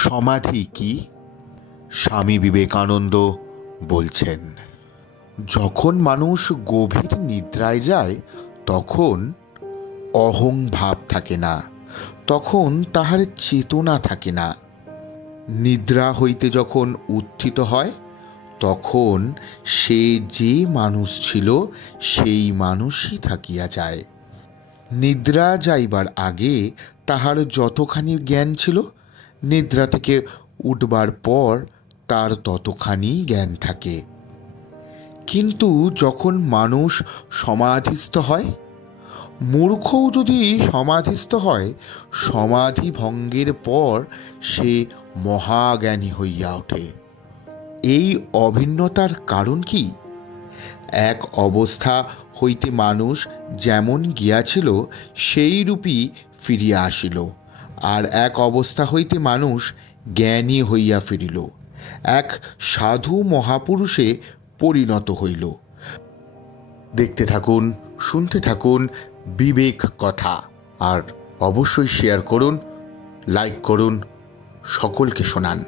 সমাধি কি? স্বামী বিবেকানন্দ বলছেন, যখন মানুষ গভীর নিদ্রায় যায় তখন অহং ভাব থাকে না, তখন তাহার চেতনা থাকে না। নিদ্রা হইতে যখন উত্থিত হয় তখন সে যে মানুষ ছিল সেই মানুষই থাকিয়া যায়। নিদ্রা যাইবার আগে তাহার যতখানি জ্ঞান ছিল, নিদ্রা থেকে উঠবার পর তার ততখানি জ্ঞান থাকে। কিন্তু যখন মানুষ সমাধিস্থ হয়, মূর্খও যদি সমাধিস্থ হয়, সমাধি ভঙ্গের পর সে মহাজ্ঞানী হইয়া ওঠে। এই অভিন্নতার কারণ কি? এক অবস্থা হইতে মানুষ যেমন গিয়াছিল সেই রূপই ফিরিয়া আসিল, আর এক অবস্থা হইতে মানুষ জ্ঞানী হইয়া ফিরিল, এক সাধু মহাপুরুষে পরিণত হইল। দেখতে থাকুন, শুনতে থাকুন বিবেক কথা, আর অবশ্যই শেয়ার করুন, লাইক করুন, সকলকে শোনান।